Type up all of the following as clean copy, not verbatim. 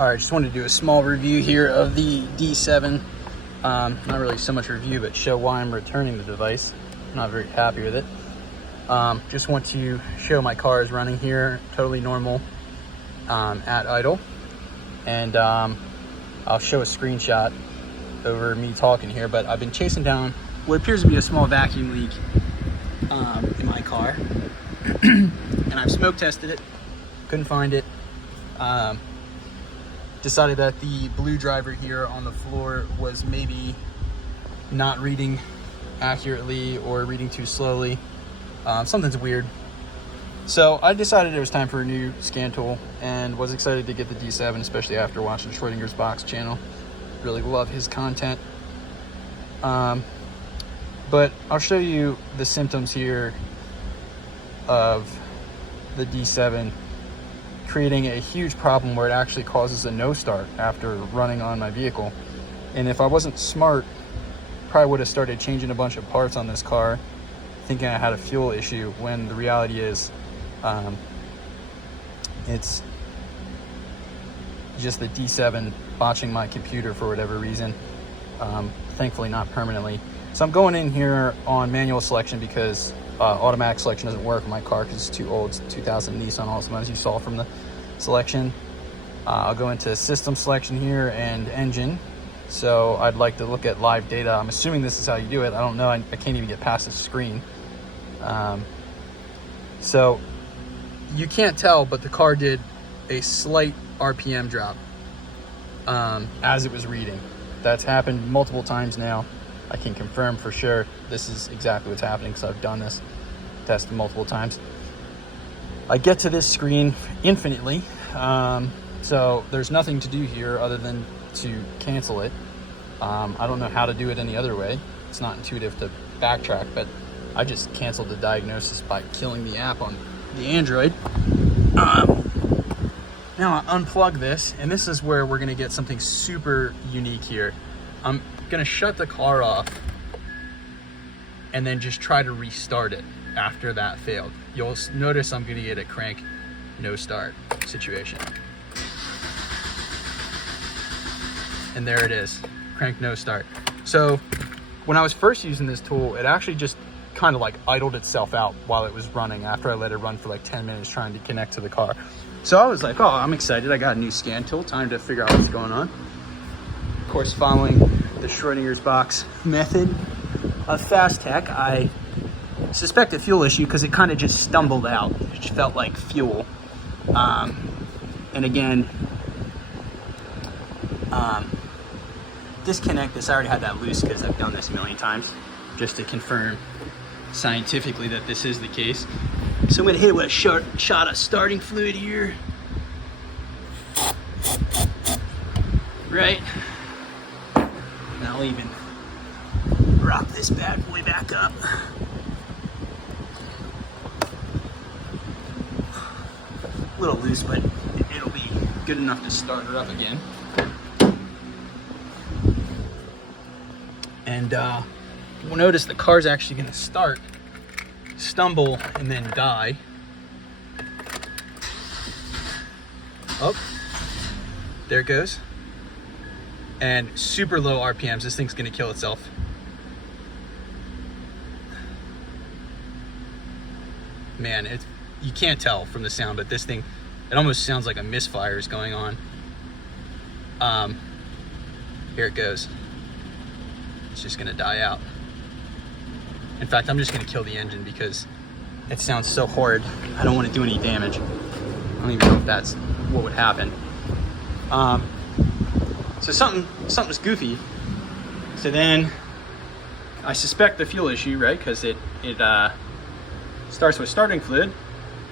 Alright, just wanted to do a small review here of the D7. Not really so much review, but show why I'm returning the device. I'm not very happy with it. Just want to show my car is running here, totally normal, at idle. And I'll show a screenshot over me talking here, but I've been chasing down what appears to be a small vacuum leak in my car. And I've smoke tested it, couldn't find it. Decided that the blue driver here on the floor was maybe not reading accurately or reading too slowly. Something's weird. So I decided it was time for a new scan tool and was excited to get the D7, especially after watching Schrodinger's Box channel. Really love his content. But I'll show you the symptoms here of the D7 creating a huge problem where it actually causes a no start after running on my vehicle. And if I wasn't smart, probably would have started changing a bunch of parts on this car thinking I had a fuel issue, when the reality is it's just the D7 botching my computer for whatever reason. Thankfully not permanently. So I'm going in here on manual selection because automatic selection doesn't work in my car because it's too old. It's 2000 Nissan Altima, as you saw from the selection. I'll go into system selection here and engine. So I'd like to look at live data. I'm assuming this is how you do it. I don't know. I can't even get past the screen. So you can't tell, but the car did a slight RPM drop as it was reading. That's happened multiple times now. I can confirm for sure this is exactly what's happening because I've done this test multiple times. I get to this screen infinitely, so there's nothing to do here other than to cancel it. I don't know how to do it any other way. It's not intuitive to backtrack, but I just canceled the diagnosis by killing the app on the Android. Now I unplug this, and this is where we're gonna get something super unique here. I'm gonna shut the car off and then just try to restart it after that failed. You'll notice I'm gonna get a crank no start situation. And there it is, crank no start. So when I was first using this tool, it actually just kind of like idled itself out while it was running after I let it run for like 10 minutes trying to connect to the car. So I was like, oh, I'm excited. I got a new scan tool, time to figure out what's going on. Of course, following the Schrodinger's Box method of fast tech, I suspect a fuel issue because it kind of just stumbled out. It just felt like fuel. And again, disconnect this. I already had that loose because I've done this a million times, just to confirm scientifically that this is the case. So I'm gonna hit it with a shot of starting fluid here. Right. And I'll even rock this bad boy back up. A little loose, but it'll be good enough to start her up again. And you'll notice the car's actually gonna start, stumble, and then die. Oh, there it goes. And super low RPMs. This thing's gonna kill itself. Man, you can't tell from the sound, but this thing, it almost sounds like a misfire is going on. Here it goes. It's just gonna die out. In fact, I'm just gonna kill the engine because it sounds so horrid. I don't want to do any damage. I don't even know if that's what would happen. So something's goofy. So then I suspect the fuel issue, right? Because it starts with starting fluid.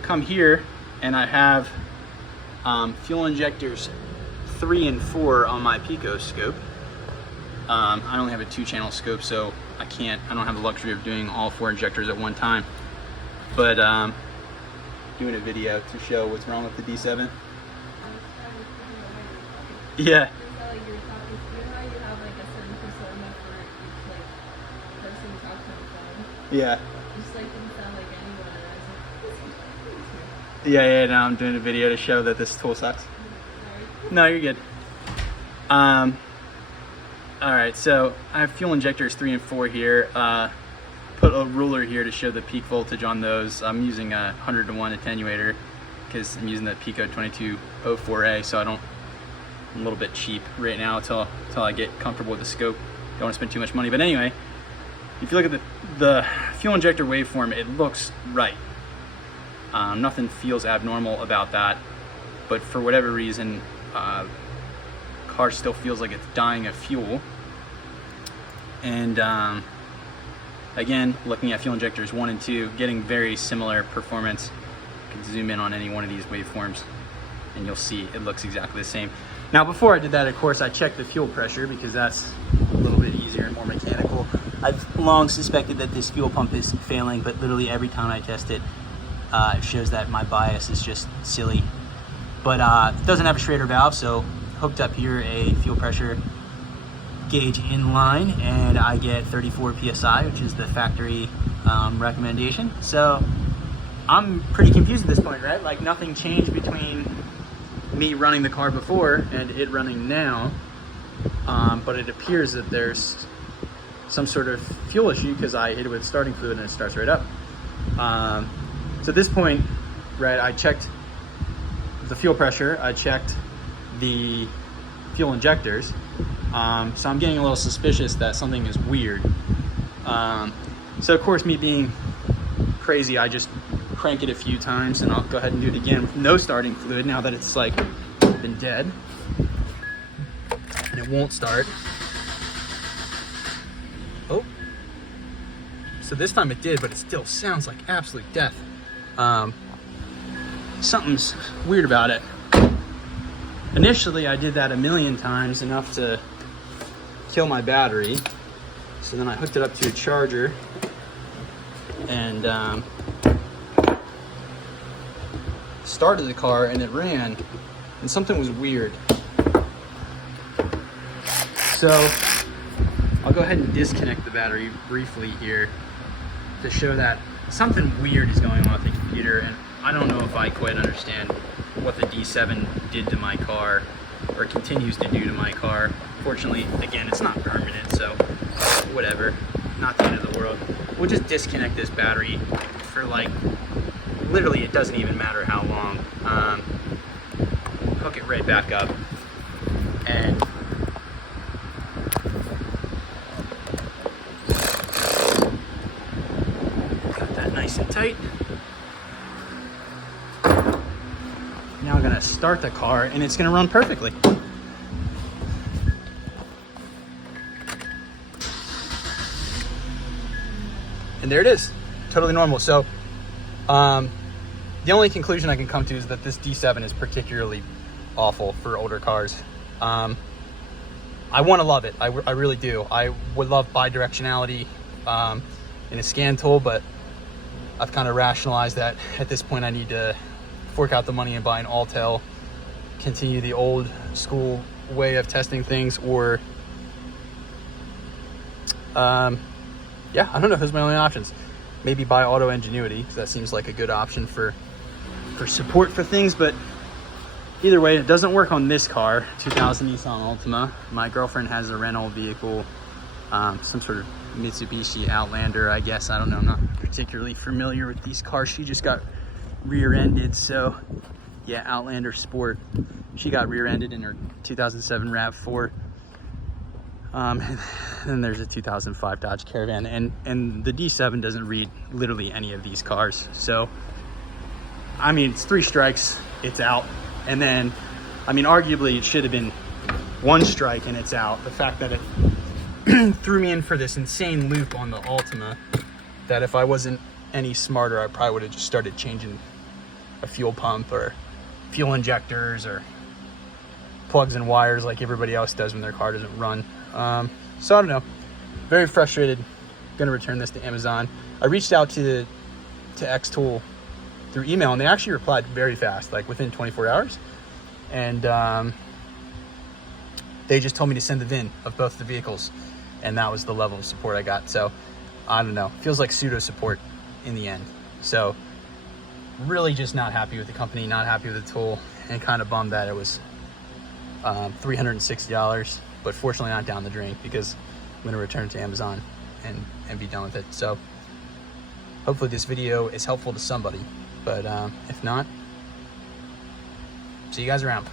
Come here and I have fuel injectors 3 and 4 on my Pico scope. I only have a 2-channel scope, so I don't have the luxury of doing all 4 injectors at one time. But doing a video to show what's wrong with the D7. Yeah. Yeah. Just like didn't sound like anyone, and I was like, Yeah, now I'm doing a video to show that this tool sucks. Alright. No, you're good. All right, so I have fuel injectors 3 and 4 here. Put a ruler here to show the peak voltage on those. I'm using a 100-to-1 attenuator because I'm using the Pico 2204A, so I'm a little bit cheap right now until I get comfortable with the scope. Don't want to spend too much money, but anyway, if you look at the fuel injector waveform, it looks right. Nothing feels abnormal about that, but for whatever reason, car still feels like it's dying of fuel. And again, looking at fuel injectors 1 and 2, getting very similar performance. You can zoom in on any one of these waveforms and you'll see it looks exactly the same. Now, before I did that, of course, I checked the fuel pressure because that's a little bit easier and more mechanical. I've long suspected that this fuel pump is failing, but literally every time I test it, it shows that my bias is just silly. But it doesn't have a Schrader valve, so hooked up here a fuel pressure gauge in line, and I get 34 psi, which is the factory recommendation. So I'm pretty confused at this point, right? Like, nothing changed between me running the car before and it running now, but it appears that there's some sort of fuel issue because I hit it with starting fluid and it starts right up. So at this point, right, I checked the fuel pressure, I checked the fuel injectors, so I'm getting a little suspicious that something is weird. So of course, me being crazy, I just crank it a few times, and I'll go ahead and do it again with no starting fluid now that it's like been dead and it won't start. Oh, so this time it did, but it still sounds like absolute death. Something's weird about it. Initially, I did that a million times, enough to kill my battery. So then I hooked it up to a charger and started the car, and it ran, and something was weird. So I'll go ahead and disconnect the battery briefly here to show that something weird is going on with the computer, and I don't know if I quite understand what the D7 did to my car or continues to do to my car. Fortunately, again, it's not permanent, so whatever, not the end of the world. We'll just disconnect this battery for, like, literally it doesn't even matter how long. Hook it right back up and got that nice and tight. Now I'm gonna start the car and it's gonna run perfectly. And there it is, totally normal. So the only conclusion I can come to is that this D7 is particularly awful for older cars. I want to love it, I really do. I would love bidirectionality in a scan tool, but I've kind of rationalized that at this point I need to fork out the money and buy an Autel, continue the old school way of testing things, or yeah, I don't know, those are my only options. Maybe buy Auto Ingenuity, because that seems like a good option for support for things, but either way, it doesn't work on this car, 2000 Nissan Altima. My girlfriend has a rental vehicle, some sort of Mitsubishi Outlander, I guess. I don't know, I'm not particularly familiar with these cars. She just got rear-ended, so yeah, Outlander Sport. She got rear-ended in her 2007 RAV4. And then there's a 2005 Dodge Caravan, and the D7 doesn't read literally any of these cars. So, I mean, it's 3 strikes, it's out. And then, I mean, arguably it should have been 1 strike and it's out. The fact that it threw me in for this insane loop on the Altima, that if I wasn't any smarter, I probably would have just started changing a fuel pump or fuel injectors or plugs and wires like everybody else does when their car doesn't run. So I don't know, very frustrated. Gonna return this to Amazon. I reached out to Xtool through email, and they actually replied very fast, like within 24 hours. And they just told me to send the VIN of both the vehicles, and that was the level of support I got. So I don't know, feels like pseudo support in the end. So really just not happy with the company, not happy with the tool, and kind of bummed that it was $360, but fortunately not down the drain because I'm going to return it to Amazon and be done with it. So hopefully this video is helpful to somebody, but if not, see you guys around.